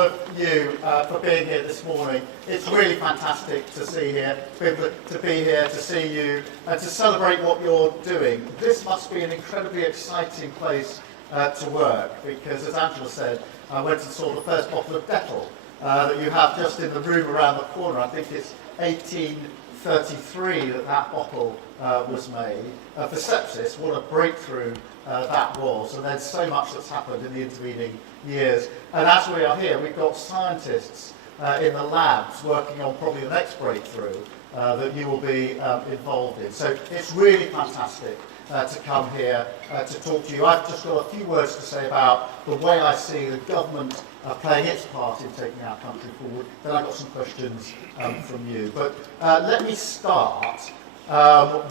of you for being here this morning. It's really fantastic to see to see you, and to celebrate what you're doing. This must be an incredibly exciting place to work, because, as Angela said, I went and saw the first bottle of Dettol that you have just in the room around the corner. I think it's 1833 that bottle was made for sepsis. What a breakthrough that was, and there's so much that's happened in the intervening years. And as we are here, we've got scientists in the labs working on probably the next breakthrough that you will be involved in. So it's really fantastic to come here to talk to you. I've just got a few words to say about the way I see the government playing its part in taking our country forward. Then I've got some questions from you. But let me start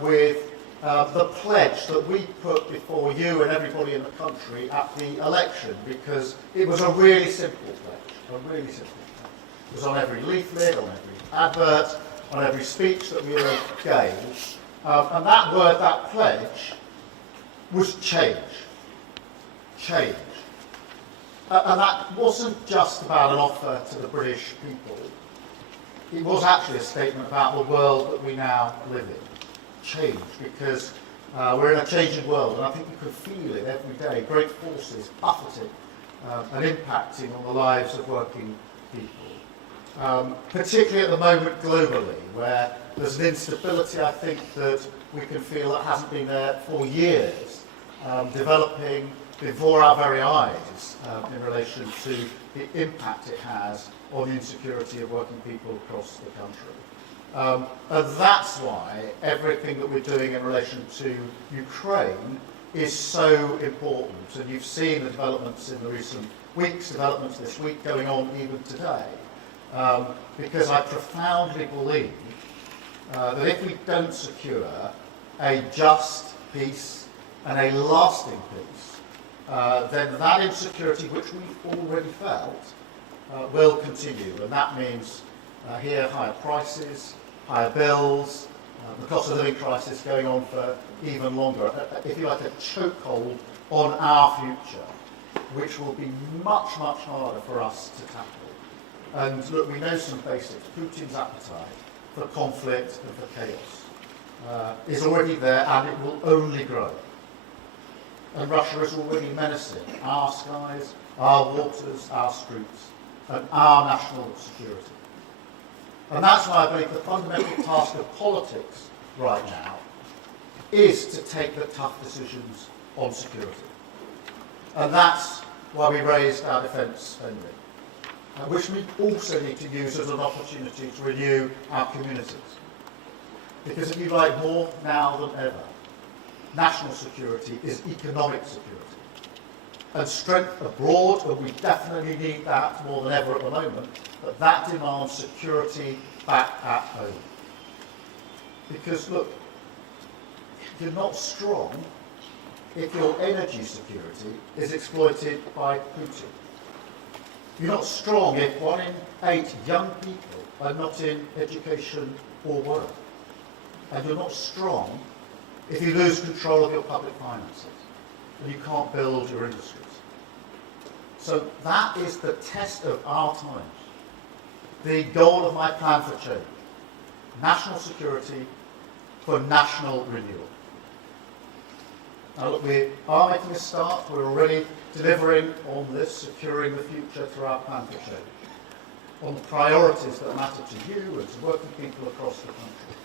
with the pledge that we put before you and everybody in the country at the election, because it was a really simple pledge, It was on every leaflet, on every advert, on every speech that we all gave. And that word, that pledge, was change. Change. And that wasn't just about an offer to the British people. It was actually a statement about the world that we now live in. Change, because we're in a changing world, and I think you can feel it every day. Great forces buffeting and impacting on the lives of working people. Particularly at the moment globally, where there's an instability, I think, that we can feel that hasn't been there for years, developing before our very eyes in relation to the impact it has on the insecurity of working people across the country. And that's why everything that we're doing in relation to Ukraine is so important. And you've seen the developments in the recent weeks, developments this week going on even today. Because I profoundly believe that if we don't secure a just peace and a lasting peace, then that insecurity, which we've already felt, will continue. And that means here higher prices, higher bills, the cost of living crisis going on for even longer. If you like, a chokehold on our future, which will be much, much harder for us to tackle. And look, we know some basics. Putin's appetite for conflict and for chaos is already there, and it will only grow. And Russia is already menacing our skies, our waters, our streets, and our national security. And that's why I believe the fundamental task of politics right now is to take the tough decisions on security. And that's why we raised our defence spending, which we also need to use as an opportunity to renew our communities. Because if you like, more now than ever, national security is economic security. And strength abroad, and we definitely need that more than ever at the moment, but that demands security back at home. Because look, you're not strong if your energy security is exploited by Putin. You're not strong if 1 in 8 young people are not in education or work. And you're not strong if you lose control of your public finances and you can't build your industries. So that is the test of our times. The goal of my plan for change. National security for national renewal. Now look, we are making a start. We're already delivering on this, securing the future through our plan for change. On the priorities that matter to you and to working people across the country.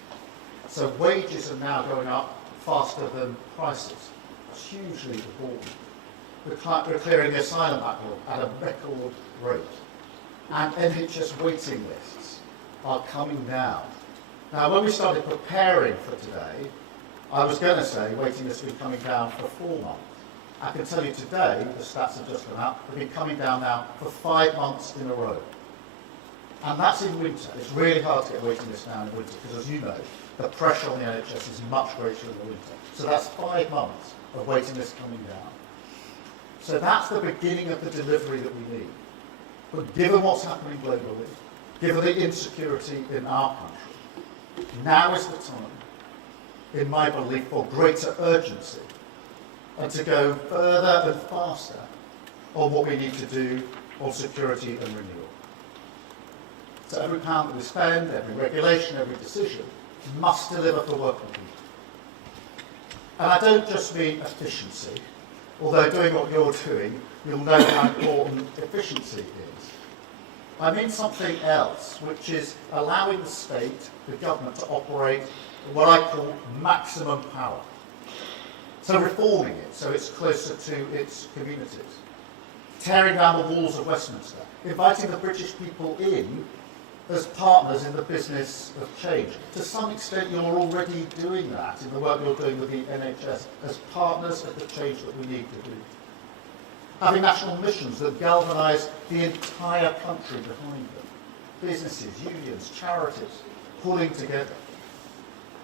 So wages are now going up faster than prices. It's hugely important. We're clearing the asylum backlog at a record rate. And NHS waiting lists are coming down. Now, when we started preparing for today, I was going to say waiting lists have been coming down for 4 months. I can tell you today, the stats have just come out, they've been coming down now for 5 months in a row. And that's in winter. It's really hard to get waiting lists now in winter, because as you know, the pressure on the NHS is much greater in the winter. So that's 5 months of waiting lists coming down. So that's the beginning of the delivery that we need. But given what's happening globally, given the insecurity in our country, now is the time, in my belief, for greater urgency and to go further and faster on what we need to do on security and renewal. So every pound that we spend, every regulation, every decision must deliver for working people. And I don't just mean efficiency, although doing what you're doing, you'll know how important efficiency is. I mean something else, which is allowing the state, the government, to operate at what I call maximum power. So reforming it so it's closer to its communities. Tearing down the walls of Westminster. Inviting the British people in as partners in the business of change. To some extent, you're already doing that in the work you're doing with the NHS, as partners of the change that we need to do. Having national missions that galvanise the entire country behind them. Businesses, unions, charities, pulling together.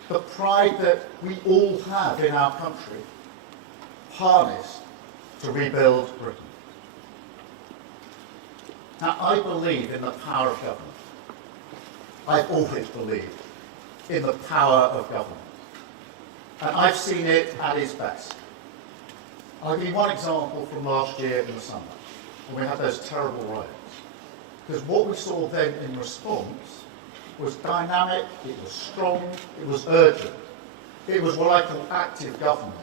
The pride that we all have in our country, harnessed to rebuild Britain. Now, I believe in the power of government. I've always believed in the power of government. And I've seen it at its best. I'll give you one example from last year in the summer, when we had those terrible riots. Because what we saw then in response was dynamic, it was strong, it was urgent. It was what I call active government,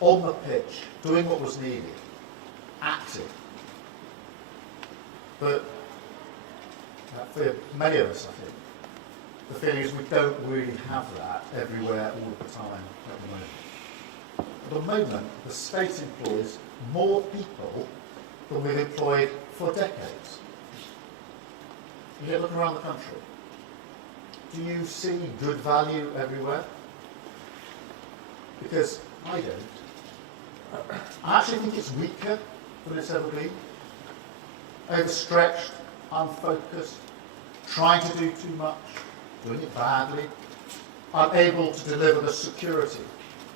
on the pitch, doing what was needed, active. But for many of us, I think, the feeling is we don't really have that everywhere all the time at the moment. At the moment, the state employs more people than we've employed for decades. You look around the country. Do you see good value everywhere? Because I don't. I actually think it's weaker than it's ever been. Overstretched, unfocused, trying to do too much, doing it badly, unable to deliver the security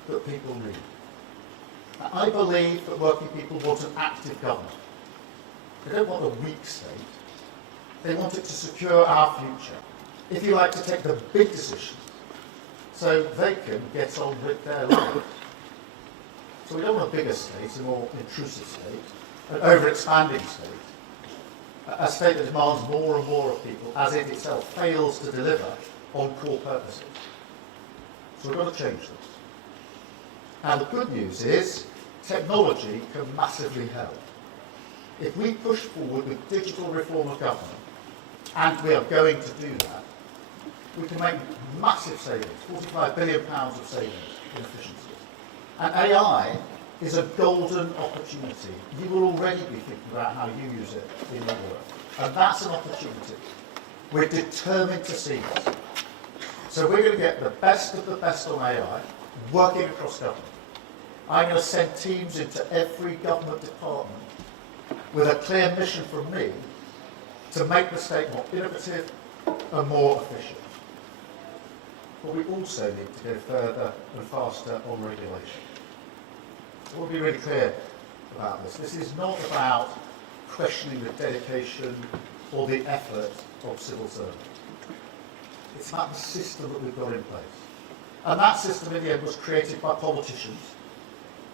that people need. Now, I believe that working people want an active government. They don't want a weak state. They want it to secure our future. If you like, to take the big decisions so they can get on with their lives. So we don't want a bigger state, a more intrusive state, an over-expanding state, a state that demands more and more of people as it itself fails to deliver on core purposes. So we've got to change this. And the good news is technology can massively help. If we push forward with digital reform of government, and we are going to do that, we can make massive savings, £45 billion of savings in efficiency. And AI is a golden opportunity. You will already be thinking about how you use it in your work. And that's an opportunity. We're determined to seize it. So we're going to get the best of the best on AI, working across government. I'm going to send teams into every government department with a clear mission from me to make the state more innovative and more efficient. But we also need to go further and faster on regulation. I want to be really clear about this. This is not about questioning the dedication or the effort of civil servants. It's about the system that we've got in place. And that system in the end was created by politicians.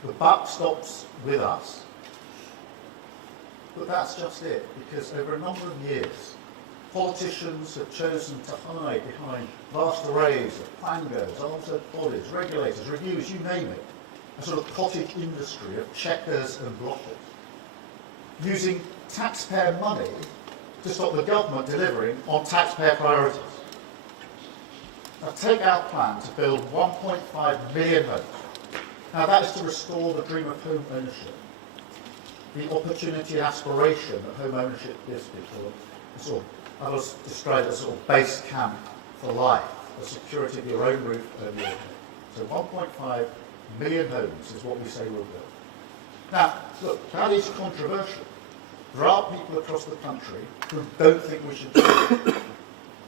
The buck stops with us. But that's just it, because over a number of years, politicians have chosen to hide behind vast arrays of plangos, arms-led bodies, regulators, reviews, you name it, a sort of cottage industry of checkers and blockers, using taxpayer money to stop the government delivering on taxpayer priorities. Now take our plan to build 1.5 million homes. Now that is to restore the dream of home ownership, the opportunity and aspiration that home ownership gives people. I was described as a sort of base camp for life, the security of your own roof over your head. So 1.5 million homes is what we say we'll build. Now, look, that is controversial. There are people across the country who don't think we should do it.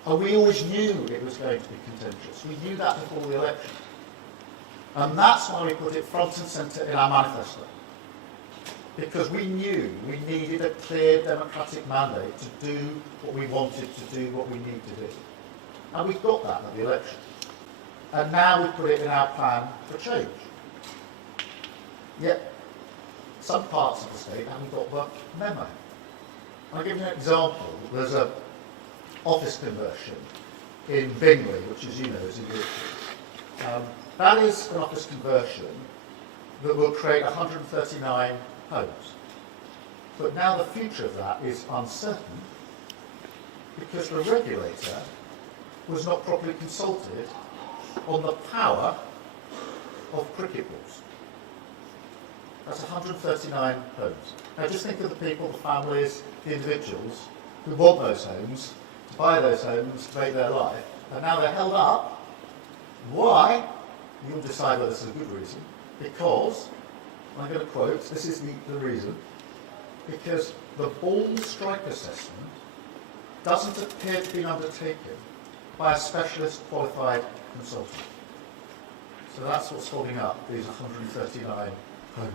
And we always knew it was going to be contentious. We knew that before the election. And that's why we put it front and centre in our manifesto. Because we knew we needed a clear democratic mandate to do what we wanted to do, what we need to do. And we've got that at the election. And now we put it in our plan for change. Yet, some parts of the state haven't got the memo. I'll give you an example. There's an office conversion in Bingley, which, as you know, is in Yorkshire. That is an office conversion that will create 139 homes. But now the future of that is uncertain because the regulator was not properly consulted on the power of cricket balls. That's 139 homes. Now just think of the people, the families, the individuals who want those homes, to buy those homes, to make their life, and now they're held up. Why? You'll decide whether this is a good reason. Because, I'm going to quote, this is the reason, because the ball strike assessment doesn't appear to be undertaken by a specialist qualified consultant. So that's what's holding up these 139 homes.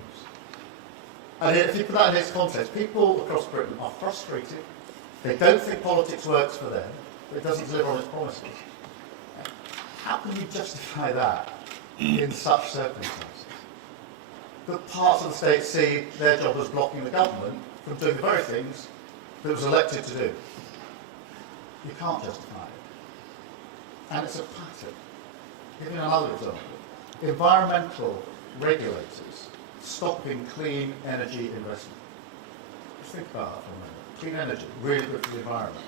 And if you put that in its context, people across Britain are frustrated. They don't think politics works for them, but it doesn't deliver on its promises. How can you justify that in such circumstances? That parts of the state see their job as blocking the government from doing the very things that it was elected to do. You can't justify it. And it's a pattern. Give you another example. Environmental regulators stopping clean energy investment. Just think about that for a moment. Clean energy, really good for the environment.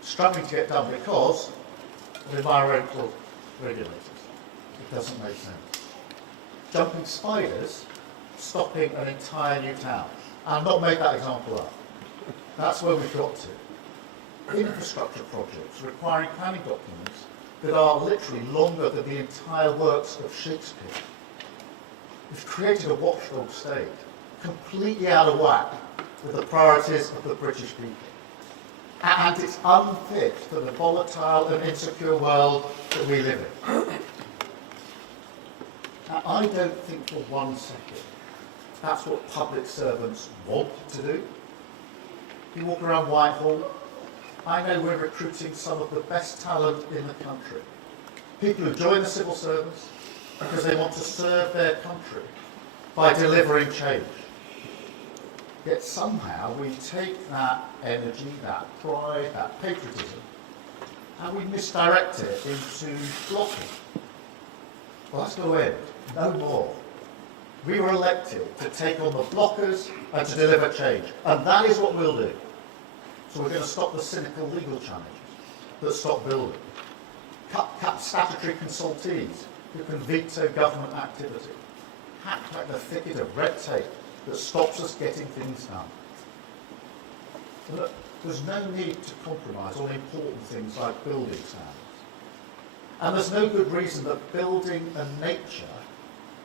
Struggling to get done because of environmental regulators. It doesn't make sense. Jumping spiders, stopping an entire new town. I've not made that example up. That's where we've got to. Infrastructure projects requiring planning documents that are literally longer than the entire works of Shakespeare. We've created a watchdog state, completely out of whack with the priorities of the British people. And it's unfit for the volatile and insecure world that we live in. Now, I don't think for 1 second that's what public servants want to do. You walk around Whitehall, I know we're recruiting some of the best talent in the country. People who join the civil service because they want to serve their country by delivering change. Yet somehow we take that energy, that pride, that patriotism, and we misdirect it into blocking. Well, that's going to end. No more. We were elected to take on the blockers and to deliver change. And that is what we'll do. So we're going to stop the cynical legal challenges that stop building. Cut statutory consultees who can veto government activity. Hack back the thicket of red tape that stops us getting things done. Look, there's no need to compromise on important things like building standards. And there's no good reason that building and nature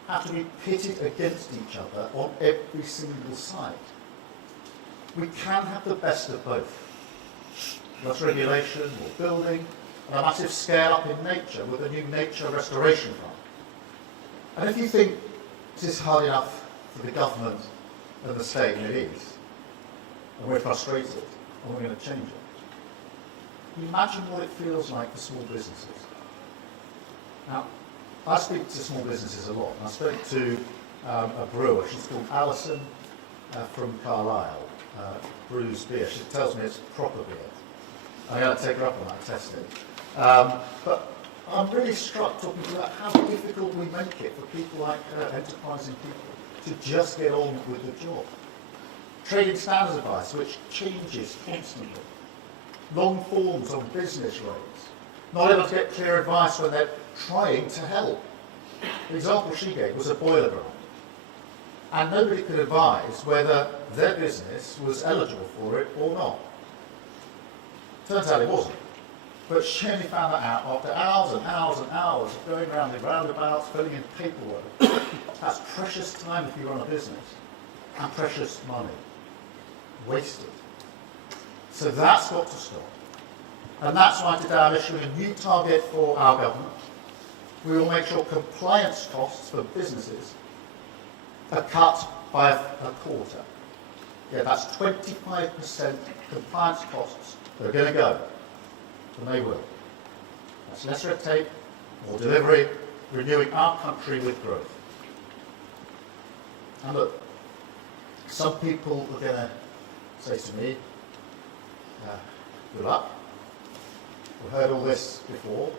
have to be pitted against each other on every single site. We can have the best of both. Less regulation, more building, and a massive scale up in nature with a new nature restoration fund. And if you think this is hard enough for the government and the state, and it is, and we're frustrated, and we're going to change it, imagine what it feels like for small businesses. Now, I speak to small businesses a lot, and I spoke to a brewer. She's called Alison from Carlisle, brews beer. She tells me it's proper beer. I'm going to take her up on that testing. But I'm really struck talking to her about how difficult we make it for people like her, enterprising people, to just get on with the job. Trading standards advice, which changes constantly. Long forms on business rates. Not able to get clear advice when they're trying to help. The example she gave was a boiler grant. And nobody could advise whether their business was eligible for it or not. Turns out it wasn't. But she only found that out after hours and hours and hours of going around the roundabouts, filling in paperwork. That's precious time if you run a business, and precious money. Wasted. So that's got to stop. And that's why today I'm issuing a new target for our government. We will make sure compliance costs for businesses are cut by a quarter. Yeah, that's 25% compliance costs that are going to go. And they will. That's less red tape, more delivery, renewing our country with growth. And look, some people are going to say to me, good luck. We've heard all this before,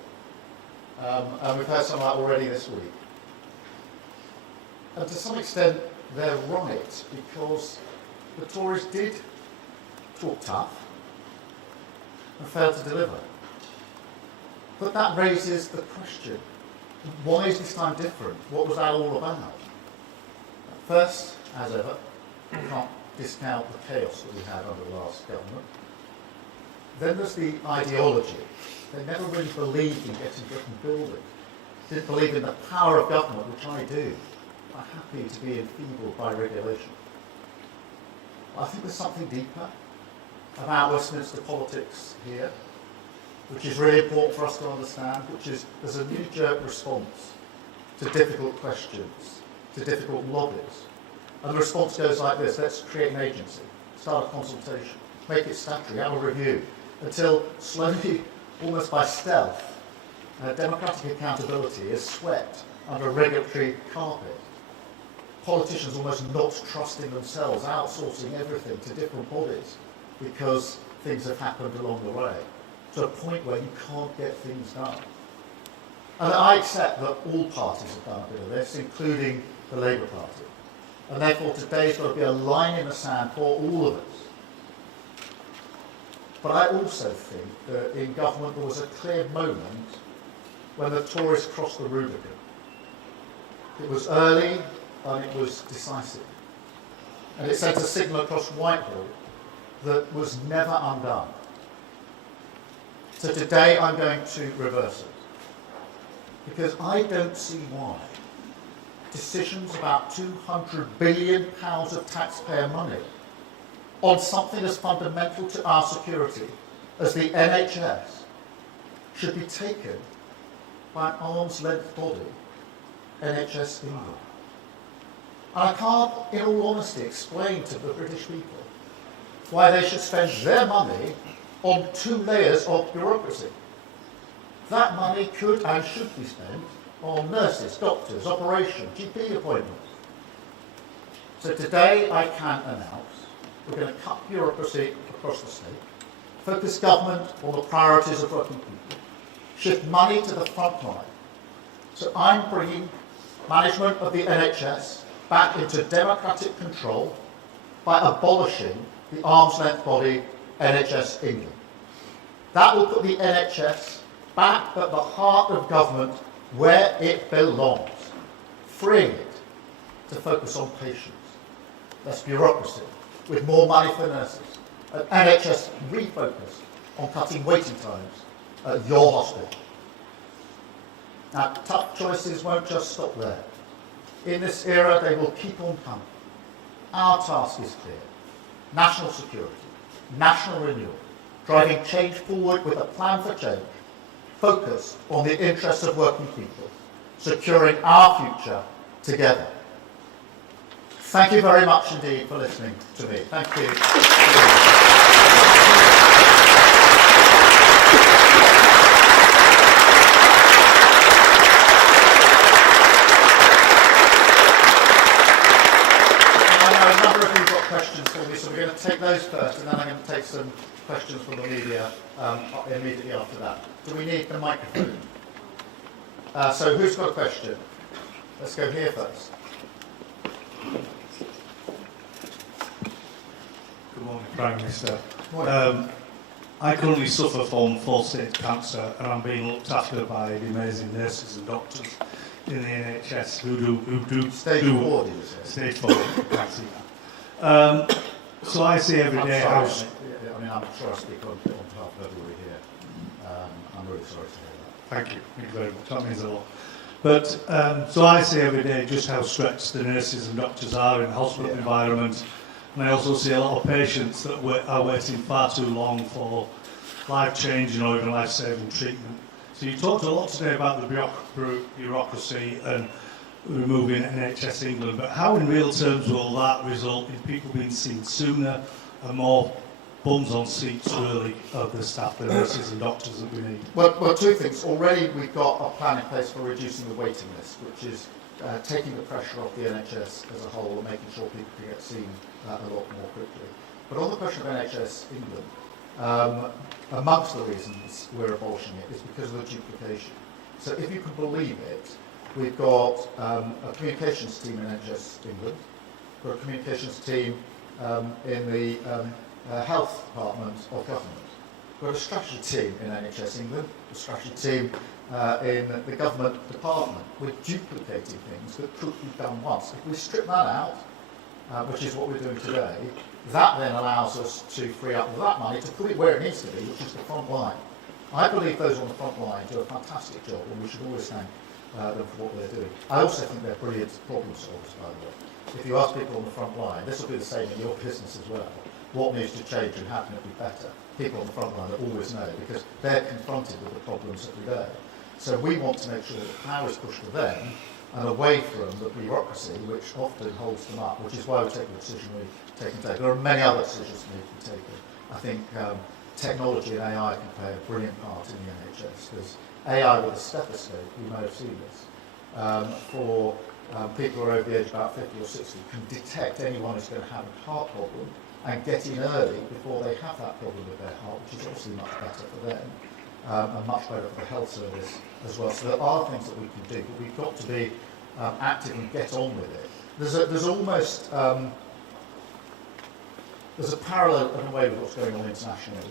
and we've heard some of that already this week. And to some extent, they're right, because the Tories did talk tough and failed to deliver. But that raises the question, why is this time different? What was that all about? First, as ever, we can't discount the chaos that we had under the last government. Then there's the ideology. They never really believed in getting Britain building. Didn't believe in the power of government, which I do. I'm happy to be enfeebled by regulation. But I think there's something deeper about Westminster politics here, which is really important for us to understand, which is there's a knee-jerk response to difficult questions, to difficult lobbies. And the response goes like this: let's create an agency, start a consultation, make it statutory, have a review, until slowly, almost by stealth, democratic accountability is swept under a regulatory carpet. Politicians almost not trusting themselves, outsourcing everything to different bodies because things have happened along the way, to a point where you can't get things done. And I accept that all parties have done a bit of this, including the Labour Party. And therefore today's got to be a line in the sand for all of us. But I also think that in government there was a clear moment when the Tories crossed the Rubicon. It was early and it was decisive. And it sent a signal across Whitehall that was never undone. So today I'm going to reverse it. Because I don't see why decisions about £200 billion of taxpayer money on something as fundamental to our security as the NHS should be taken by an arm's-length body, NHS England. And I can't, in all honesty, explain to the British people why they should spend their money on 2 layers of bureaucracy. That money could and should be spent on nurses, doctors, operations, GP appointments. So today I can announce we're going to cut bureaucracy across the state, focus government on the priorities of working people, shift money to the front line. So I'm bringing management of the NHS back into democratic control by abolishing the arm's-length body NHS England. That will put the NHS back at the heart of government where it belongs, freeing it to focus on patients, less bureaucracy, with more money for nurses, an NHS refocused on cutting waiting times at your hospital. Now, tough choices won't just stop there. In this era, they will keep on coming. Our task is clear: national security, national renewal, driving change forward with a plan for change, focused on the interests of working people, securing our future together. Thank you very much indeed for listening to me. Thank you. Questions for me, so we're going to take those first, and then I'm going to take some questions from the media immediately after that. Do we need the microphone? So who's got a question? Let's go here first. Good morning, Prime Minister. Morning. I currently suffer from full-stage cancer, and I'm being looked after by the amazing nurses and doctors in the NHS who do Stage 4, did you say? Stage 4 cancer. So I see every day how... I'm sure I speak on behalf of everybody here. I'm really sorry to hear that. Thank you very much. That means a lot. But so I see every day just how stretched the nurses and doctors are in the hospital environment, and I also see a lot of patients that are waiting far too long for life-changing or even life-saving treatment. So you talked a lot today about the bureaucracy and removing NHS England, but how in real terms will that result in people being seen sooner and more bums on seats really of the staff, the nurses and doctors that we need? Well, 2 things. Already we've got a plan in place for reducing the waiting list, which is taking the pressure off the NHS as a whole and making sure people can get seen a lot more quickly. But on the question of NHS England, amongst the reasons we're abolishing it is because of the duplication. So if you can believe it, we've got a communications team in NHS England, we've got a communications team in the health department of government. We've got a strategy team in NHS England, a strategy team in the government department. We're duplicating things that could be done once. If we strip that out, which is what we're doing today, that then allows us to free up that money to put it where it needs to be, which is the front line. I believe those on the front line do a fantastic job, and we should always thank them for what they're doing. I also think they're brilliant problem solvers, by the way. If you ask people on the front line, this will be the same in your business as well. What needs to change and how can it be better? People on the front line that always know, because they're confronted with the problems every day. So we want to make sure that the power is pushed to them and away from the bureaucracy, which often holds them up, which is why we take the decision we've taken today. There are many other decisions that need to be taken. I think technology and AI can play a brilliant part in the NHS, because AI with a stethoscope, you may have seen this, for people who are over the age of about 50 or 60, can detect anyone who's going to have a heart problem and get in early before they have that problem with their heart, which is obviously much better for them and much better for the health service as well. So there are things that we can do, but we've got to be active and get on with it. There's almost there's a parallel in a way with what's going on internationally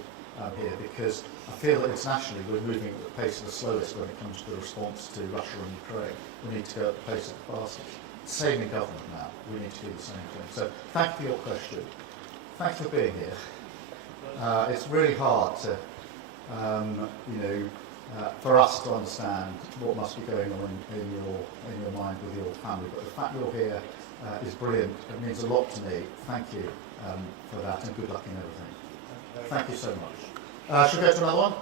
here, because I feel that internationally we're moving at the pace of the slowest when it comes to the response to Russia and Ukraine. We need to go at the pace of the fastest. Same in government now. We need to do the same thing. So thank you for your question. Thanks for being here. It's really hard to, for us to understand what must be going on in your mind with your family. But the fact you're here is brilliant. It means a lot to me. Thank you for that, and good luck in everything. Thank you so much. Should we go to another one?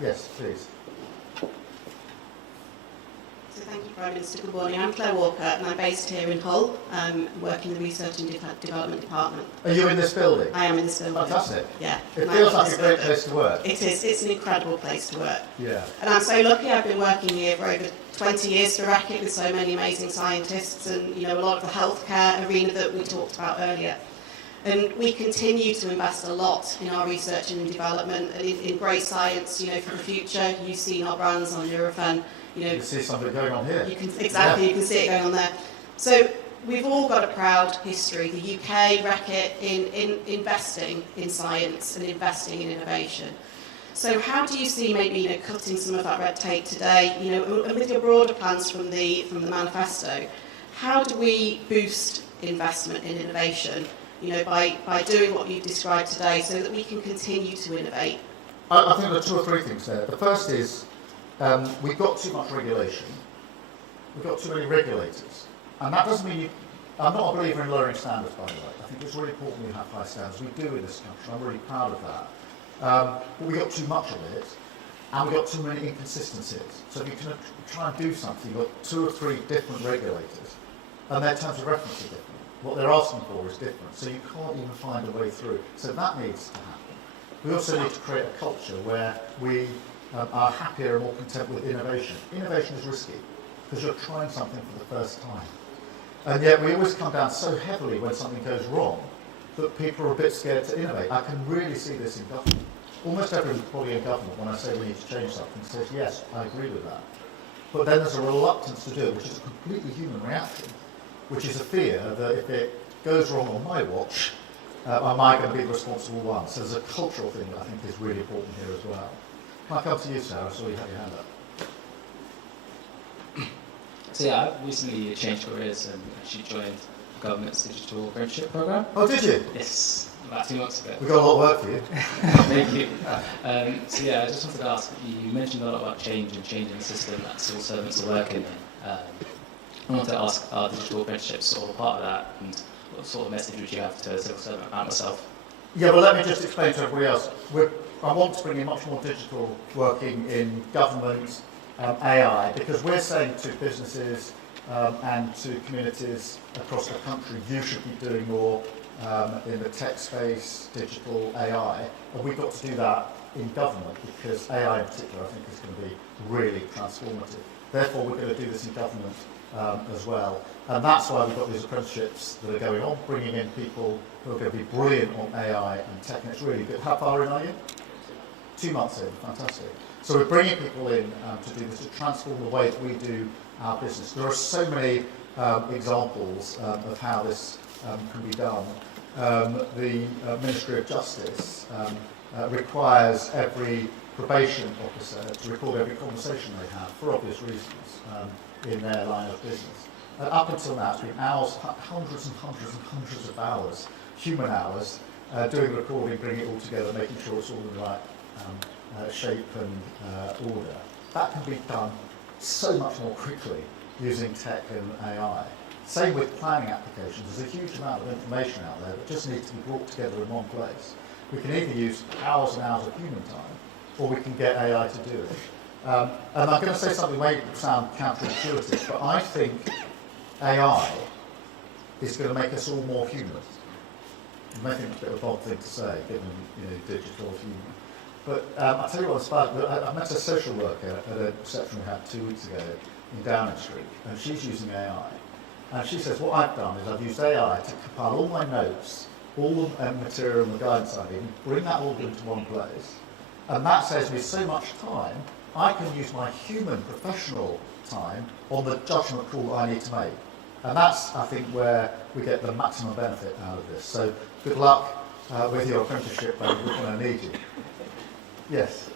Yes, please. So thank you, Prime Minister. Good morning. I'm Claire Walker, and I'm based here in Hull, working in the Research and Development Department. Are you in this building? I am in this building. Fantastic. Yeah. It feels like a great place to work. It is. It's an incredible place to work. Yeah. And I'm so lucky. I've been working here for over 20 years to rack it with so many amazing scientists, and a lot of the healthcare arena that we talked about earlier. And we continue to invest a lot in our research and development and in great science, for the future. You've seen our brands on Eurofan. You can see something going on here. You can see it going on there. So we've all got a proud history. The UK wreck it in investing in science and investing in innovation. So how do you see maybe cutting some of that red tape today? And with your broader plans from the manifesto, how do we boost investment in innovation? By doing what you've described today, so that we can continue to innovate. I think there are two or three things there. The first is we've got too much regulation. We've got too many regulators. And that doesn't mean I'm not a believer in lowering standards, by the way. I think it's really important we have high standards. We do in this country. I'm really proud of that. But we've got too much of it, and we've got too many inconsistencies. So if you can try and do something, you've got two or three different regulators, and their terms of reference are different. What they're asking for is different, so you can't even find a way through. So that needs to happen. We also need to create a culture where we are happier and more content with innovation. Innovation is risky, because you're trying something for the first time. And yet we always come down so heavily when something goes wrong that people are a bit scared to innovate. I can really see this in government. Almost everybody in government, when I say we need to change something, says, yes, I agree with that. But then there's a reluctance to do it, which is a completely human reaction, which is a fear that if it goes wrong on my watch, am I going to be the responsible one? So there's a cultural thing that I think is really important here as well. Can I come to you, Sarah? I saw you have your hand up. So yeah, I recently changed careers and actually joined the government's digital apprenticeship programme. Oh, did you? Yes, about 2 months ago. We've got a lot of work for you. Thank you. So yeah, I just wanted to ask, you mentioned a lot about change and changing the system that civil servants are working in. I wanted to ask, are digital apprenticeships sort of a part of that, and what sort of message would you have to a civil servant and myself? Yeah, well, let me just explain to everybody else. I want to bring in much more digital working in government, AI, because we're saying to businesses and to communities across the country, you should be doing more in the tech space, digital AI, and we've got to do that in government, because AI in particular I think is going to be really transformative. Therefore, we're going to do this in government as well. And that's why we've got these apprenticeships that are going on, bringing in people who are going to be brilliant on AI and tech, and it's really good. How far in are you? 2 months in, fantastic. So we're bringing people in to do this, to transform the way that we do our business. There are so many examples of how this can be done. The Ministry of Justice requires every probation officer to record every conversation they have, for obvious reasons, in their line of business. And up until now, it's been hours, hundreds and hundreds and hundreds of hours, human hours, doing the recording, bringing it all together, making sure it's all in the right shape and order. That can be done so much more quickly using tech and AI. Same with planning applications. There's a huge amount of information out there that just needs to be brought together in one place. We can either use hours and hours of human time, or we can get AI to do it. And I'm going to say something that may sound counterintuitive, but I think AI is going to make us all more human. You may think it's a bit of a bold thing to say, given digital human. But I'll tell you what it's about. I met a social worker at a reception we had 2 weeks ago in Downing Street, and she's using AI. And she says, what I've done is I've used AI to compile all my notes, all the material and the guidance I need, and bring that all into one place. And that saves me so much time, I can use my human professional time on the judgment call I need to make. And that's, I think, where we get the maximum benefit out of this. So good luck with your apprenticeship, baby. We're going to need you. Yes.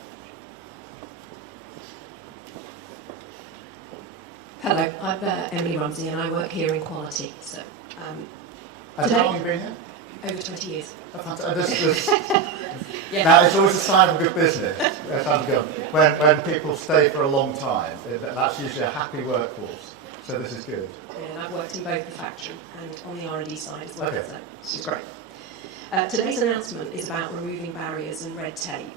Hello, I'm Emily Rumsey and I work here in quality. So, And how long have you been here? over 20 years. Yeah. Now, it's always a sign of good business. When people stay for a long time, that's usually a happy workforce. So this is good. And I've worked in both the factory and on the R&D side as well. Okay. So this is great. Today's announcement is about removing barriers and red tape.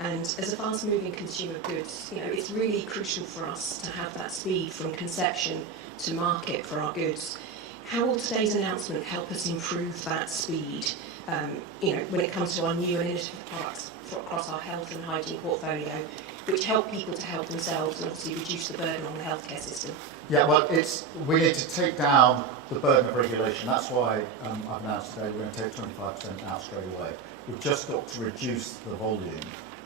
And as a fast-moving consumer goods, it's really crucial for us to have that speed from conception to market for our goods. How will today's announcement help us improve that speed, when it comes to our new and innovative products across our health and hygiene portfolio, which help people to help themselves and obviously reduce the burden on the healthcare system? Yeah, well, we need to take down the burden of regulation. That's why I've announced today we're going to take 25% out straight away. We've just got to reduce the volume.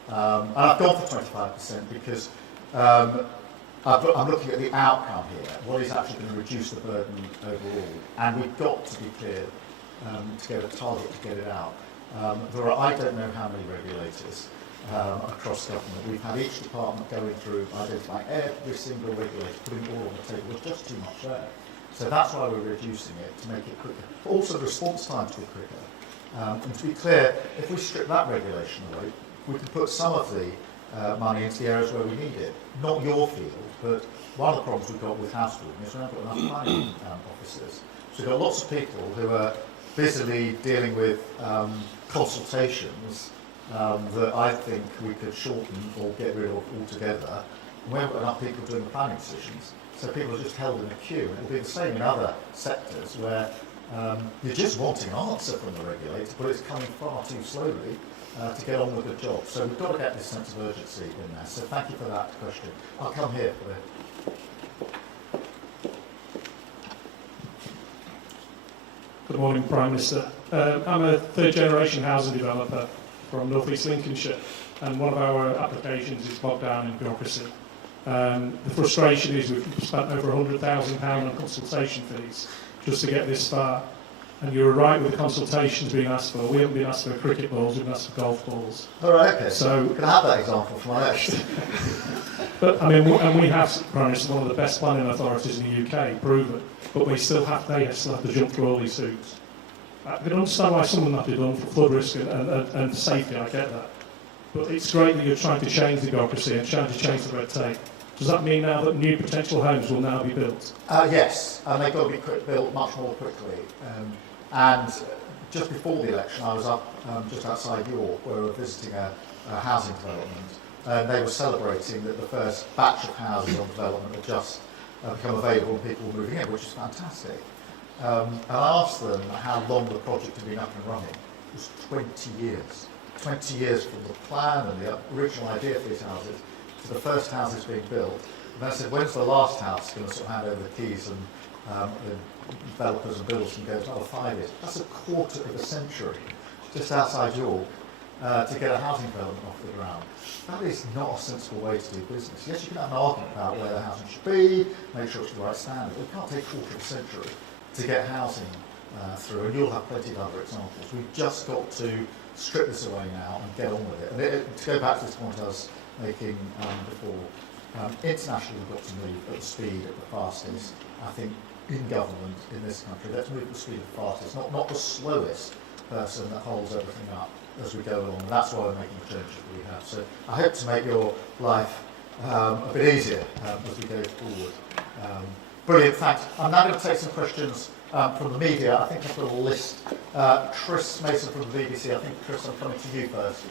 And I've gone for 25% because I'm looking at the outcome here. What is actually going to reduce the burden overall? And we've got to be clear to get a target to get it out. There are, I don't know how many regulators across government. We've had each department going through, identifying every single regulator, putting it all on the table. There's just too much there. So that's why we're reducing it, to make it quicker. But also the response time to be quicker. And to be clear, if we strip that regulation away, we can put some of the money into the areas where we need it. Not your field, but one of the problems we've got with housekeeping is we haven't got enough planning officers. So we've got lots of people who are busily dealing with consultations that I think we could shorten or get rid of altogether. And we haven't got enough people doing the planning decisions. So people are just held in a queue. And it will be the same in other sectors where you're just wanting an answer from the regulator, but it's coming far too slowly to get on with the job. So we've got to get this sense of urgency in there. So thank you for that question. I'll come here for it. Good morning, Prime Minister. I'm a third-generation housing developer from North East Lincolnshire, and one of our applications is bogged down in bureaucracy. The frustration is we've spent over £100,000 on consultation fees just to get this far. And you were right with the consultations being asked for. We haven't been asked for cricket balls, we've been asked for golf balls. All right, okay. So, can I have that example for my next? But I mean, we have, Prime Minister, one of the best planning authorities in the UK, proven. But they still have to jump through all these hoops. I can understand why some of them have to be done for flood risk and safety. I get that. But it's great that you're trying to change the bureaucracy and trying to change the red tape. Does that mean now that new potential homes will now be built? Yes, and they've got to be built much more quickly. And just before the election, I was up just outside York, where we were visiting a housing development, and they were celebrating that the first batch of houses on development had just become available and people were moving in, which is fantastic. And I asked them how long the project had been up and running. It was 20 years. 20 years from the plan and the original idea for these houses to the first houses being built. And I said, when's the last house going to sort of hand over the keys and developers and builders can go to another 5 years. That's a quarter of a century, just outside York, to get a housing development off the ground. That is not a sensible way to do business. Yes, you can have an argument about where the housing should be, make sure it's the right standard, but it can't take a quarter of a century to get housing through, and you'll have plenty of other examples. We've just got to strip this away now and get on with it. And to go back to this point I was making before, internationally we've got to move at the speed at the fastest. I think in government in this country, let's move at the speed of the fastest, not the slowest person that holds everything up as we go along. And that's why we're making the changes that we have. So I hope to make your life a bit easier as we go forward. Brilliant, thanks. I'm now going to take some questions from the media. I think I've got a list. Chris Mason from the BBC. I think, Chris, I'm coming to you first.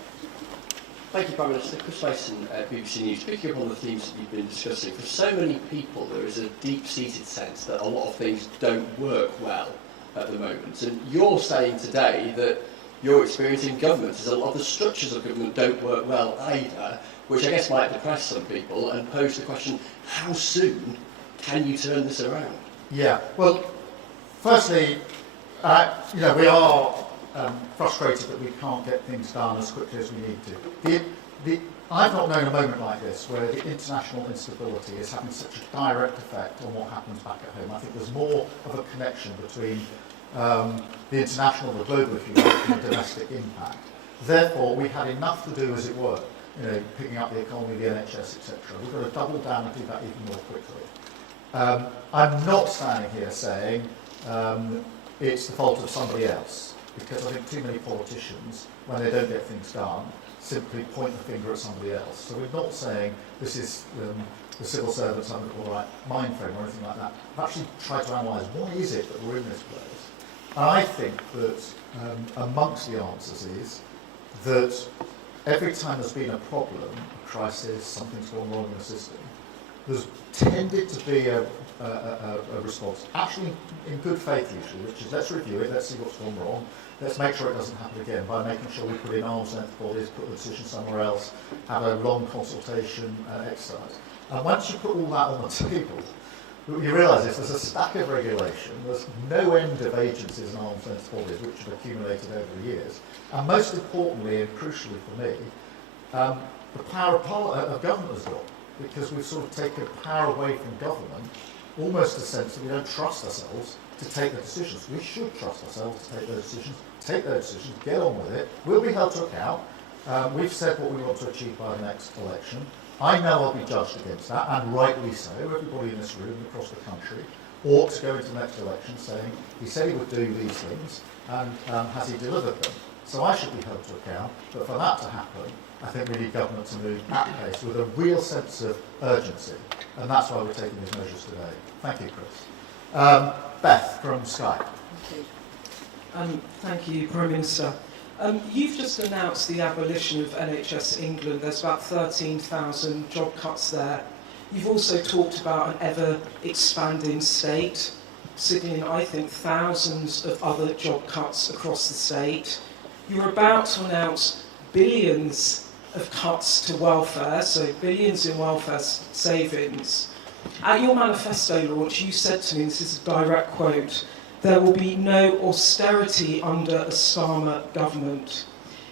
Thank you, Prime Minister. Chris Mason, BBC News. Picking up on the themes that you've been discussing, for so many people there is a deep-seated sense that a lot of things don't work well at the moment. And you're saying today that your experience in government is a lot of the structures of government don't work well either, which I guess might depress some people and pose the question, how soon can you turn this around? Yeah, well, firstly, we are frustrated that we can't get things done as quickly as we need to. I've not known a moment like this where the international instability is having such a direct effect on what happens back at home. I think there's more of a connection between the international, the global, if you like, and the domestic impact. Therefore, we had enough to do, as it were, picking up the economy, the NHS, etc. We've got to double down and do that even more quickly. I'm not standing here saying it's the fault of somebody else, because I think too many politicians, when they don't get things done, simply point the finger at somebody else. So we're not saying this is the civil servants under the right mind frame or anything like that. I've actually tried to analyse why is it that we're in this place. And I think that amongst the answers is that every time there's been a problem, a crisis, something's gone wrong in the system, there's tended to be a response, actually in good faith usually, which is let's review it, let's see what's gone wrong, let's make sure it doesn't happen again by making sure we put in arm's length bodies, put the decision somewhere else, have a long consultation exercise. And once you put all that on the table, you realise there's a stack of regulation, there's no end of agencies and arm's length bodies which have accumulated over the years, and most importantly and crucially for me, the power of government has gone, because we've sort of taken power away from government, almost a sense that we don't trust ourselves to take the decisions. We should trust ourselves to take those decisions, get on with it. We'll be held to account. We've said what we want to achieve by the next election. I know I'll be judged against that, and rightly so. Everybody in this room across the country ought to go into the next election saying, he said he would do these things, and has he delivered them? So I should be held to account, but for that to happen, I think we need government to move at pace with a real sense of urgency, and that's why we're taking these measures today. Thank you, Chris. Beth from Sky. Thank you, Prime Minister. You've just announced the abolition of NHS England. There's about 13,000 job cuts there. You've also talked about an ever-expanding state, signaling, I think, thousands of other job cuts across the state. You're about to announce billions of cuts to welfare, so billions in welfare savings. At your manifesto launch, you said to me, this is a direct quote, there will be no austerity under a Starmer government.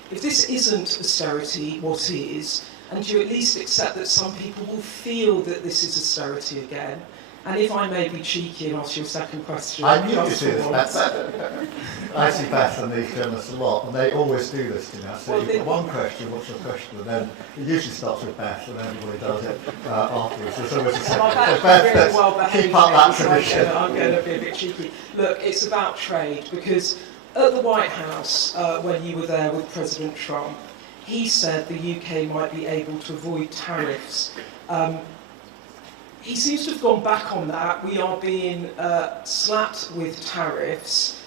If this isn't austerity, what is? And do you at least accept that some people will feel that this is austerity again? And if I may be cheeky and ask you a second question. I knew you'd do this, Beth. I see Beth and these journalists a lot, and they always do this, you know. So you've got one question, what's your question? And then it usually starts with Beth, and everybody does it afterwards. There's always a second. So Beth, keep up that tradition. I'm going to be a bit cheeky. Look, it's about trade, because at the White House, when you were there with President Trump, he said the UK might be able to avoid tariffs. He seems to have gone back on that. We are being slapped with tariffs.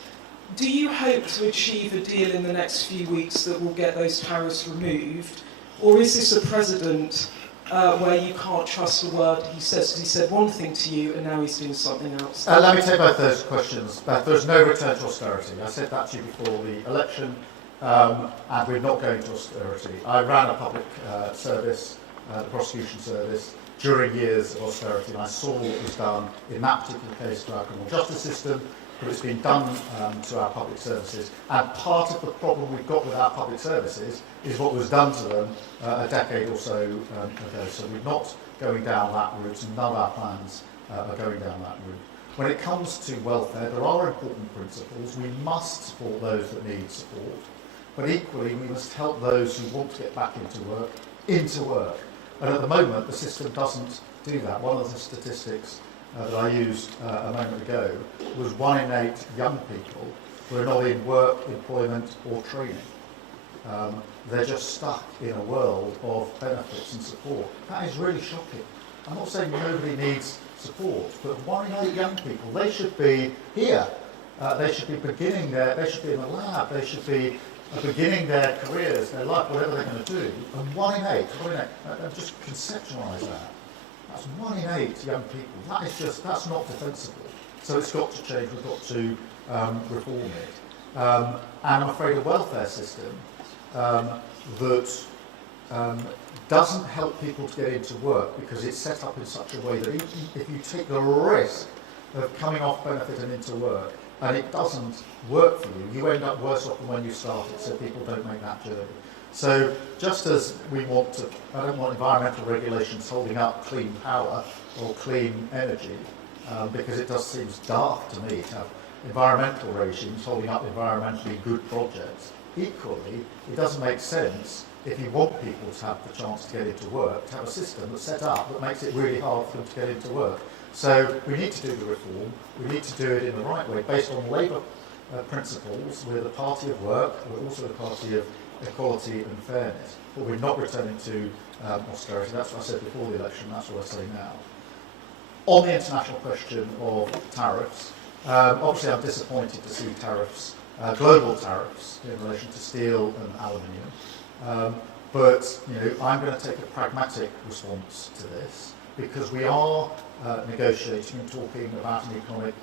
Do you hope to achieve a deal in the next few weeks that will get those tariffs removed? Or is this a precedent where you can't trust a word he says? He said one thing to you and now he's doing something else. Let me take both those questions. There's no return to austerity. I said that to you before the election, and we're not going to austerity. I ran a public service, the prosecution service. during years of austerity, and I saw what was done in that particular case to our criminal justice system, but it's been done to our public services. And part of the problem we've got with our public services is what was done to them a decade or so ago. So we're not going down that route, and none of our plans are going down that route. When it comes to welfare, there are important principles. We must support those that need support, but equally we must help those who want to get back into work. And at the moment, the system doesn't do that. One of the statistics that I used a moment ago was 1 in 8 young people who are not in work, employment or training. They're just stuck in a world of benefits and support. That is really shocking. I'm not saying nobody needs support, but 1 in 8 young people, they should be here. They should be they should be in the lab, they should be beginning their careers, their life, whatever they're going to do. And 1 in 8, just conceptualise that. That's 1 in 8 young people. That's not defensible. So it's got to change, we've got to reform it. And I'm afraid a welfare system that doesn't help people to get into work because it's set up in such a way that if you take the risk of coming off benefit and into work, and it doesn't work for you, you end up worse off than when you started, so people don't make that journey. So just as we want to, I don't want environmental regulations holding up clean power or clean energy, because it does seem daft to me to have environmental regimes holding up environmentally good projects. Equally, it doesn't make sense if you want people to have the chance to get into work, to have a system that's set up that makes it really hard for them to get into work. So we need to do the reform, we need to do it in the right way, based on Labour principles. We're the party of work, we're also the party of equality and fairness, but we're not returning to austerity. That's what I said before the election, that's what I say now. On the international question of tariffs, obviously I'm disappointed to see tariffs, global tariffs in relation to steel and aluminium, but I'm going to take a pragmatic response to this, because we are negotiating and talking about an economic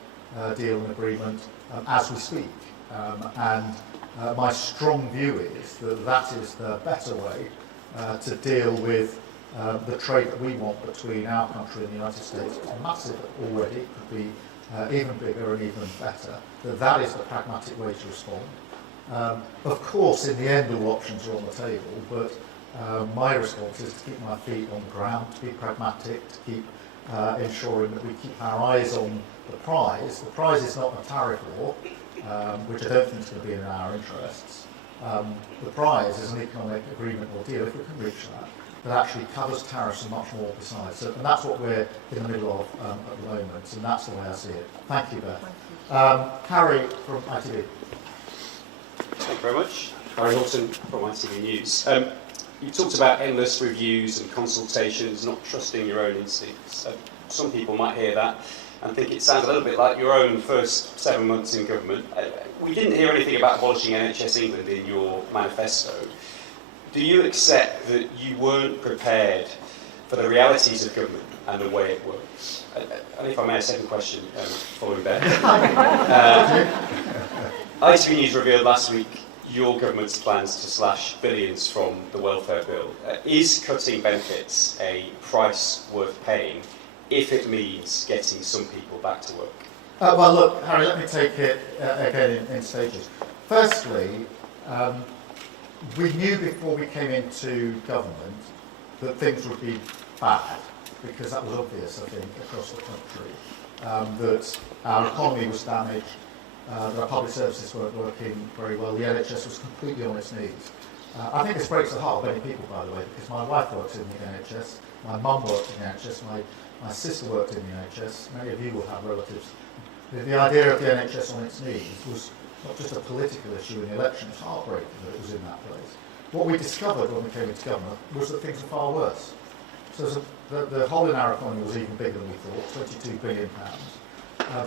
deal and agreement as we speak. And my strong view is that that is the better way to deal with the trade that we want between our country and the United States. It's massive already, it could be even bigger and even better. That is the pragmatic way to respond. Of course, in the end, all options are on the table, but my response is to keep my feet on the ground, to be pragmatic, to keep ensuring that we keep our eyes on the prize. The prize is not a tariff war, which I don't think is going to be in our interests. The prize is an economic agreement or deal, if we can reach that actually covers tariffs and much more besides. So, and that's what we're in the middle of at the moment, and that's the way I see it. Thank you, Beth. Harry from ITV. Thank you very much. Harry Horton from ITV News. You talked about endless reviews and consultations, not trusting your own instincts. Some people might hear that and think it sounds a little bit like your own first 7 months in government. We didn't hear anything about abolishing NHS England in your manifesto. Do you accept that you weren't prepared for the realities of government and the way it works? And if I may, a second question following that. ITV News revealed last week your government's plans to slash billions from the welfare bill. Is cutting benefits a price worth paying if it means getting some people back to work? Well, look, Harry, let me take it again in stages. Firstly, we knew before we came into government that things would be bad, because that was obvious, I think, across the country, that our economy was damaged, that our public services weren't working very well, the NHS was completely on its knees. I think this breaks the heart of many people, by the way, because my wife works in the NHS, my mum worked in the NHS, my sister worked in the NHS, many of you will have relatives. The idea of the NHS on its knees was not just a political issue in the election, it's heartbreaking that it was in that place. What we discovered when we came into government was that things were far worse. So the hole in our economy was even bigger than we thought, £22 billion.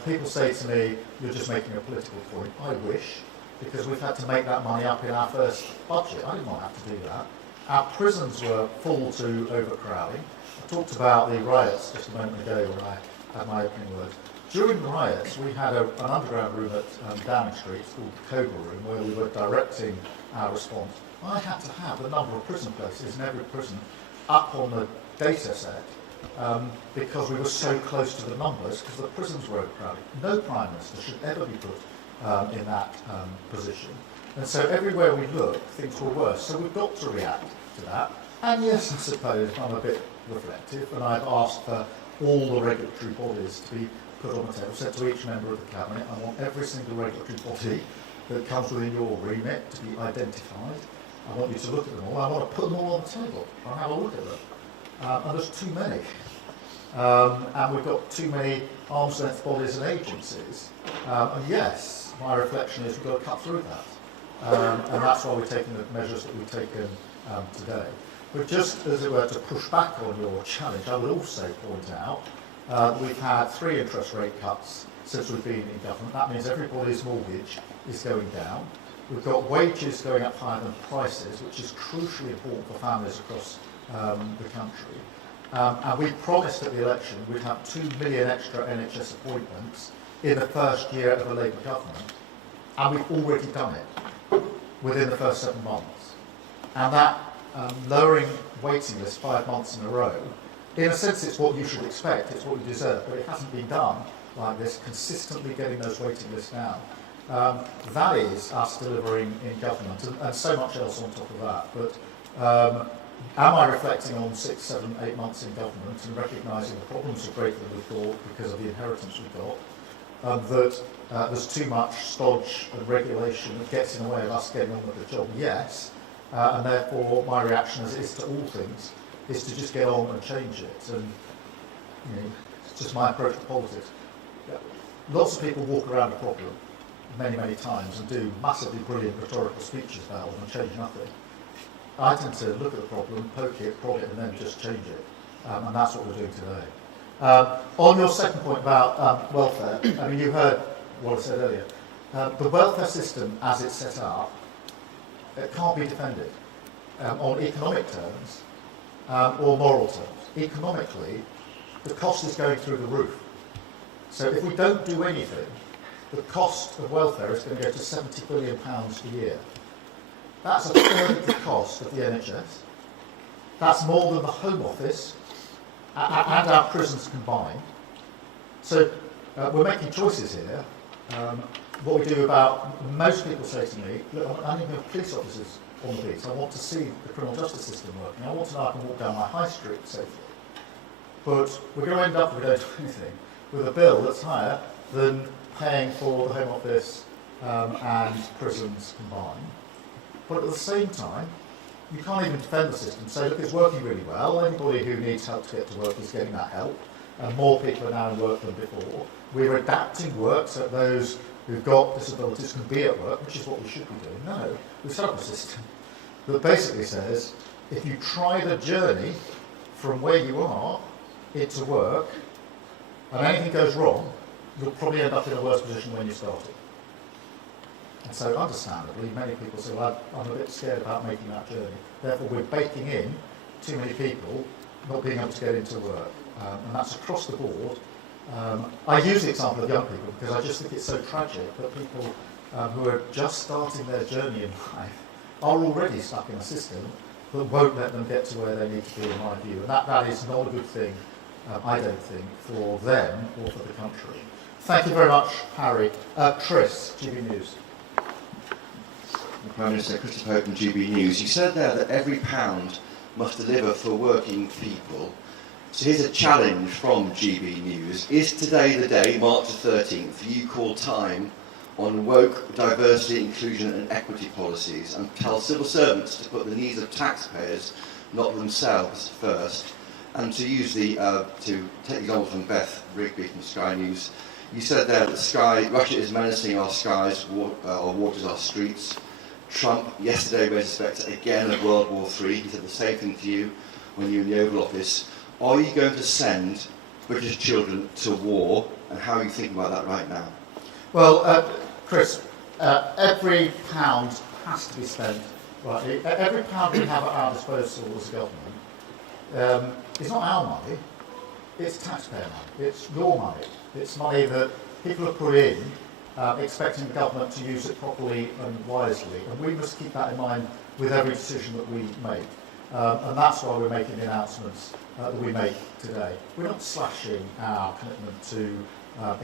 People say to me, you're just making a political point. I wish, because we've had to make that money up in our first budget. I didn't want to have to do that. Our prisons were full to overcrowding. I talked about the riots just a moment ago when I had my opening words. During the riots, we had an underground room at Downing Street, it's called the Cobra Room, where we were directing our response. I had to have the number of prison places in every prison up on the data set because we were so close to the numbers, because the prisons were overcrowded. No Prime Minister should ever be put in that position. And so everywhere we look, things were worse. So we've got to react to that. And yes, I suppose I'm a bit reflective, and I've asked for all the regulatory bodies to be put on the table. Said to each member of the Cabinet, I want every single regulatory body that comes within your remit to be identified. I want you to look at them all. I want to put them all on the table and have a look at them. And there's too many. And we've got too many arm's length bodies and agencies. And yes, my reflection is we've got to cut through that. And that's why we're taking the measures that we've taken today. But just as it were to push back on your challenge, I would also point out we've had 3 interest rate cuts since we've been in government. That means everybody's mortgage is going down. We've got wages going up higher than prices, which is crucially important for families across the country. And we promised at the election we'd have 2 million extra NHS appointments in the first year of a Labour government. And we've already done it within the first 7 months. And that lowering waiting list 5 months in a row, in a sense it's what you should expect, it's what you deserve, but it hasn't been done like this, consistently getting those waiting lists down. That is us delivering in government, and so much else on top of that. But am I reflecting on 6, 7, 8 months in government and recognising the problems are greater than we thought because of the inheritance we've got, that there's too much stodge and regulation that gets in the way of us getting on with the job? Yes. And therefore my reaction, as it is to all things, is to just get on and change it. And it's just my approach to politics. Lots of people walk around a problem many, many times and do massively brilliant rhetorical speeches about them and change nothing. I tend to look at the problem, poke it, prod it, and then just change it. And that's what we're doing today. On your second point about welfare, I mean, you heard what I said earlier. The welfare system, as it's set up, it can't be defended on economic terms or moral terms. Economically, the cost is going through the roof. So if we don't do anything, the cost of welfare is going to go to £70 billion a year. That's a third of the cost of the NHS. That's more than the Home Office and our prisons combined. So we're making choices here. What we do about, most people say to me, look, I need police officers on the beat. I want to see the criminal justice system working. I want to know I can walk down my high street safely. But we're going to end up, if we don't do anything, with a bill that's higher than paying for the Home Office and prisons combined. But at the same time, you can't even defend the system. Say, look, it's working really well. Anybody who needs help to get to work is getting that help. And more people are now in work than before. We're adapting work so that those who've got disabilities can be at work, which is what we should be doing. No, we've set up a system that basically says, if you try the journey from where you are into work, and anything goes wrong, you'll probably end up in a worse position when you started. And so, understandably, many people say, well, I'm a bit scared about making that journey. Therefore, we're baking in too many people not being able to get into work. And that's across the board. I use the example of young people because I just think it's so tragic that people who are just starting their journey in life are already stuck in a system that won't let them get to where they need to be, in my view. And that is not a good thing, I don't think, for them or for the country. Thank you very much, Harry. Chris, GB News. Prime Minister Christopher Hope from GB News. You said there that every pound must deliver for working people. So here's a challenge from GB News. Is today the day, March the 13th, you call time on woke diversity, inclusion and equity policies and tell civil servants to put the needs of taxpayers, not themselves, first, and to use to take the example from Beth Rigby from Sky News. You said there that Russia is menacing our skies, our waters, our streets. Trump yesterday raised suspect again of World War III. He said the same thing to you when you were in the Oval Office. Are you going to send British children to war, and how are you thinking about that right now? Well, Chris, every pound has to be spent. Right? Every pound we have at our disposal as a government is not our money, it's taxpayer money, it's your money, it's money that people have put in expecting the government to use it properly and wisely. And we must keep that in mind with every decision that we make. And that's why we're making the announcements that we make today. We're not slashing our commitment to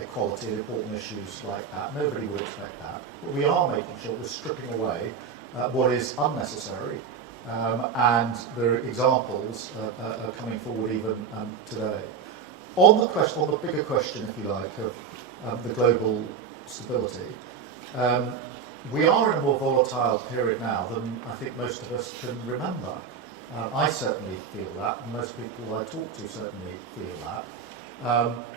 equality and important issues like that. Nobody would expect that. But we are making sure we're stripping away what is unnecessary. And there are examples coming forward even today. On the bigger question, if you like, of the global stability, we are in a more volatile period now than I think most of us can remember. I certainly feel that, and most people I talk to certainly feel that.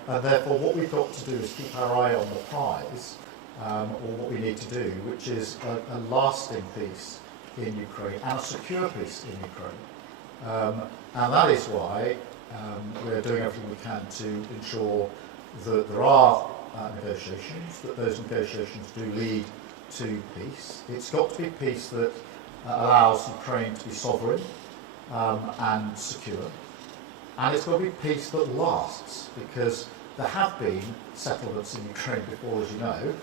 And therefore, what we've got to do is keep our eye on the prize, or what we need to do, which is a lasting peace in Ukraine and a secure peace in Ukraine. And that is why we're doing everything we can to ensure that there are negotiations, that those negotiations do lead to peace. It's got to be peace that allows Ukraine to be sovereign and secure. And it's got to be peace that lasts, because there have been settlements in Ukraine before, as you know,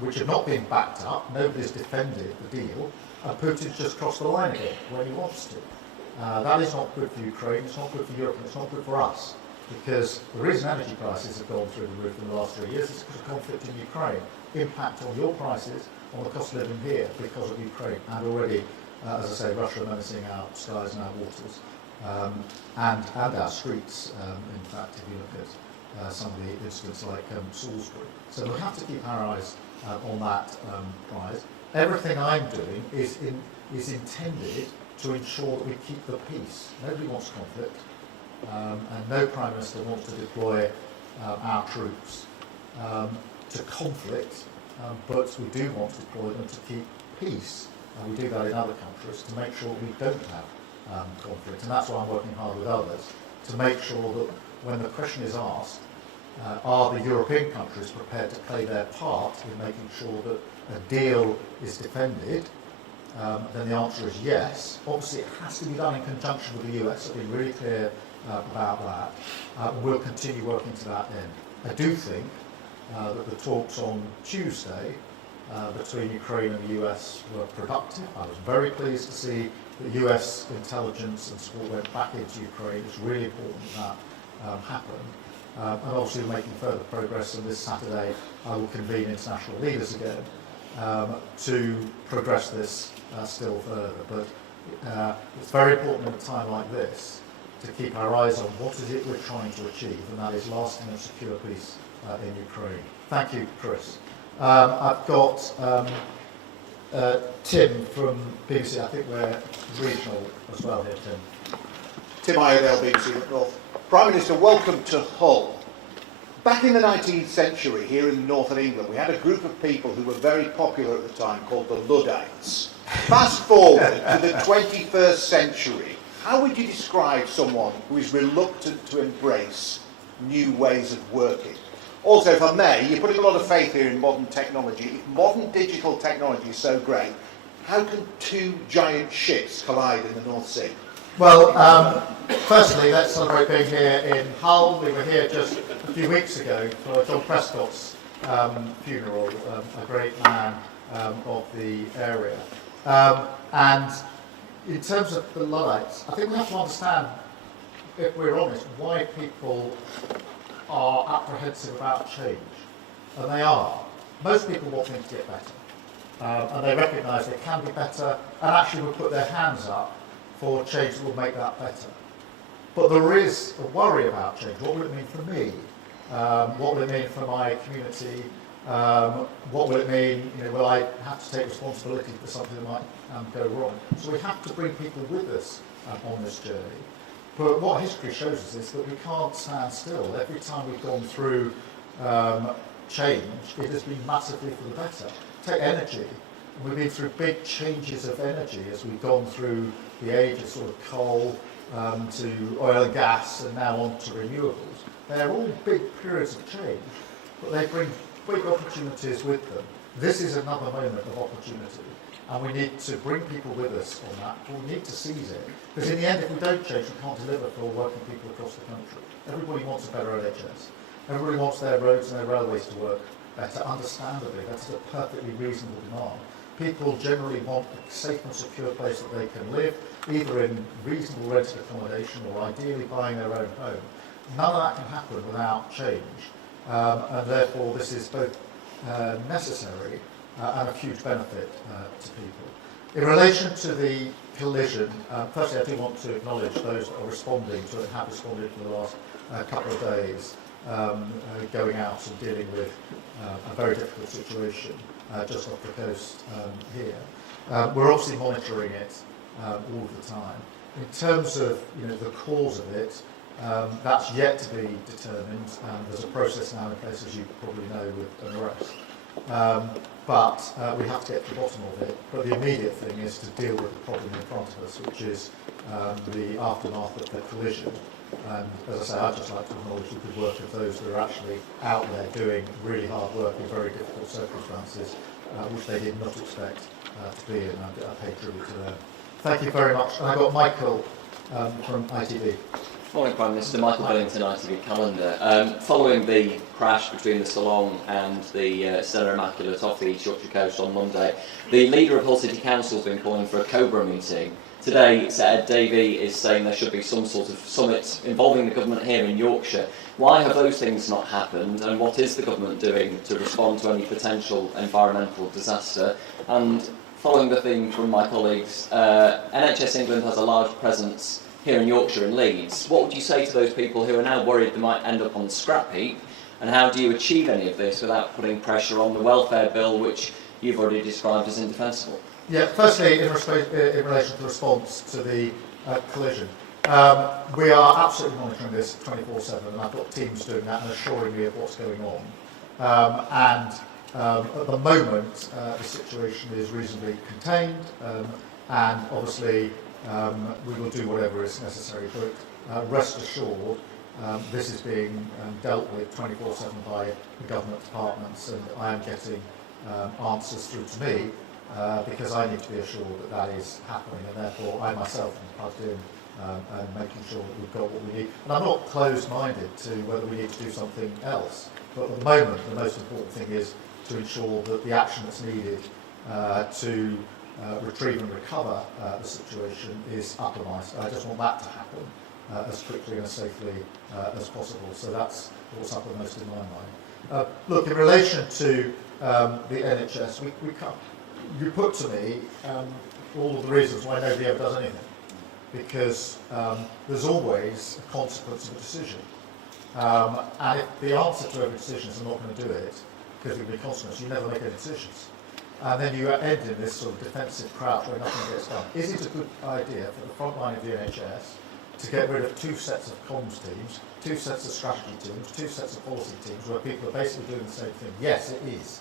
which have not been backed up. Nobody's defended the deal, and Putin's just crossed the line again when he wants to. That is not good for Ukraine, it's not good for Europe, and it's not good for us, because the reason energy prices have gone through the roof in the last 3 years is because of conflict in Ukraine. Impact on your prices, on the cost of living here because of Ukraine, and already, as I say, Russia menacing our skies and our waters, and our streets, in fact, if you look at some of the incidents like Salisbury. So we have to keep our eyes on that prize. Everything I'm doing is intended to ensure that we keep the peace. Nobody wants conflict, and no Prime Minister wants to deploy our troops to conflict, but we do want to deploy them to keep peace. And we do that in other countries to make sure we don't have conflict. And that's why I'm working hard with others to make sure that when the question is asked, are the European countries prepared to play their part in making sure that a deal is defended, then the answer is yes. Obviously, it has to be done in conjunction with the US. I've been really clear about that. We'll continue working to that end. I do think that the talks on Tuesday between Ukraine and the US were productive. I was very pleased to see that US intelligence and support went back into Ukraine. It's really important that happened. And obviously we're making further progress, and this Saturday I will convene international leaders again to progress this still further. But it's very important at a time like this to keep our eyes on what is it we're trying to achieve, and that is lasting and secure peace in Ukraine. Thank you, Chris. I've got Tim from BBC. I think we're regional as well here, Tim. Tim Iredale, BBC North. Prime Minister, welcome to Hull. Back in the 19th century, here in the north of England, we had a group of people who were very popular at the time called the Luddites. Fast forward to the 21st century, how would you describe someone who is reluctant to embrace new ways of working? Also, if I may, you're putting a lot of faith here in modern technology. If modern digital technology is so great, how can two giant ships collide in the North Sea? Well, firstly, let's celebrate being here in Hull. We were here just a few weeks ago for John Prescott's funeral, a great man of the area. And in terms of the Luddites, I think we have to understand, if we're honest, why people are apprehensive about change. And they are. Most people want things to get better. And they recognise they can be better, and actually will put their hands up for change that will make that better. But there is a worry about change. What will it mean for me? What will it mean for my community? What will it mean? Will I have to take responsibility for something that might go wrong? So we have to bring people with us on this journey. But what history shows us is that we can't stand still. Every time we've gone through change, it has been massively for the better. Take energy. We've been through big changes of energy as we've gone through the age of sort of coal to oil and gas and now on to renewables. They're all big periods of change, but they bring big opportunities with them. This is another moment of opportunity, and we need to bring people with us on that. We need to seize it, because in the end, if we don't change, we can't deliver for working people across the country. Everybody wants a better NHS. Everybody wants their roads and their railways to work better, understandably. That's a perfectly reasonable demand. People generally want a safe and secure place that they can live, either in reasonable rented accommodation or ideally buying their own home. None of that can happen without change, and therefore this is both necessary and a huge benefit to people. In relation to the collision, firstly I do want to acknowledge those that are responding to it and have responded for the last couple of days, going out and dealing with a very difficult situation just off the coast here. We're obviously monitoring it all the time. In terms of the cause of it, that's yet to be determined. There's a process now in place, as you probably know, with an arrest. But we have to get to the bottom of it. But the immediate thing is to deal with the problem in front of us, which is the aftermath of the collision. And as I say, I'd just like to acknowledge the good work of those that are actually out there doing really hard work in very difficult circumstances, which they did not expect to be in, and I pay tribute to them. Thank you very much. And I've got Michael from ITV. Morning, Prime Minister. Michael Billington, ITV Calendar. Following the crash between the Salon and the Stella Immaculate off the East Yorkshire coast on Monday, the leader of Hull City Council has been calling for a COBRA meeting. Today, Sir Ed Davey is saying there should be some sort of summit involving the government here in Yorkshire. Why have those things not happened, and what is the government doing to respond to any potential environmental disaster? And following the theme from my colleagues, NHS England has a large presence here in Yorkshire and Leeds. What would you say to those people who are now worried they might end up on the scrap heap, and how do you achieve any of this without putting pressure on the welfare bill, which you've already described as indefensible? Yeah, firstly, in relation to the response to the collision, we are absolutely monitoring this 24/7, and I've got teams doing that and assuring me of what's going on. At the moment, the situation is reasonably contained, and obviously we will do whatever is necessary. But rest assured, this is being dealt with 24/7 by the government departments, and I am getting answers through to me because I need to be assured that that is happening, and therefore I myself am plugged in and making sure that we've got what we need. And I'm not closed-minded to whether we need to do something else, but at the moment the most important thing is to ensure that the action that's needed to retrieve and recover the situation is up on ice. I just want that to happen as quickly and as safely as possible. So that's what's uppermost in my mind. Look, in relation to the NHS, we can't. You put to me all of the reasons why nobody ever does anything, because there's always a consequence of a decision. And if the answer to every decision is I'm not going to do it, because there will be consequences, you never make any decisions. And then you end in this sort of defensive crouch where nothing gets done. Is it a good idea for the front line of the NHS to get rid of 2 sets of comms teams, 2 sets of strategy teams, 2 sets of policy teams, where people are basically doing the same thing? Yes, it is.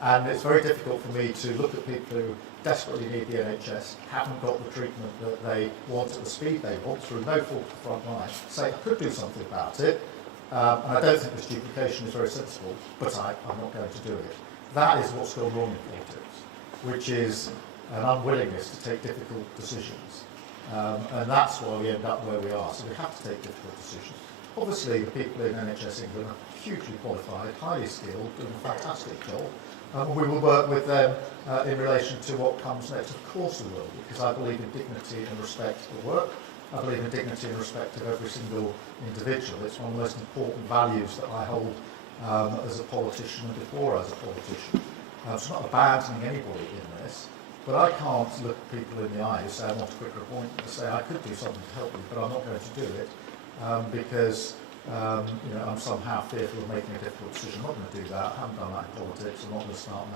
And it's very difficult for me to look at people who desperately need the NHS, haven't got the treatment that they want at the speed they want, through no fault of the front line, say I could do something about it, and I don't think this duplication is very sensible, but I'm not going to do it. That is what's gone wrong in politics, which is an unwillingness to take difficult decisions. And that's why we end up where we are. So we have to take difficult decisions. Obviously, the people in NHS England are hugely qualified, highly skilled, doing a fantastic job. We will work with them in relation to what comes next. Of course we will, because I believe in dignity and respect for work. I believe in dignity and respect of every single individual. It's one of the most important values that I hold as a politician and before as a politician. It's not abandoning anybody in this, but I can't look people in the eye and say I want a quicker appointment, and say I could do something to help you, but I'm not going to do it because I'm somehow fearful of making a difficult decision. I'm not going to do that. I haven't done that in politics. I'm not going to start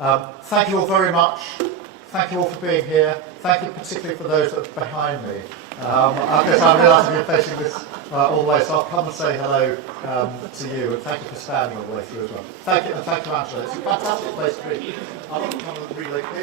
now. Thank you all very much. Thank you all for being here. Thank you particularly for those that are behind me. I guess I realise you're facing this all the way, so I'll come and say hello to you, and thank you for standing all the way through as well. Thank you, and thank you, Angela. It's a fantastic place to be. I'm not coming to relocate.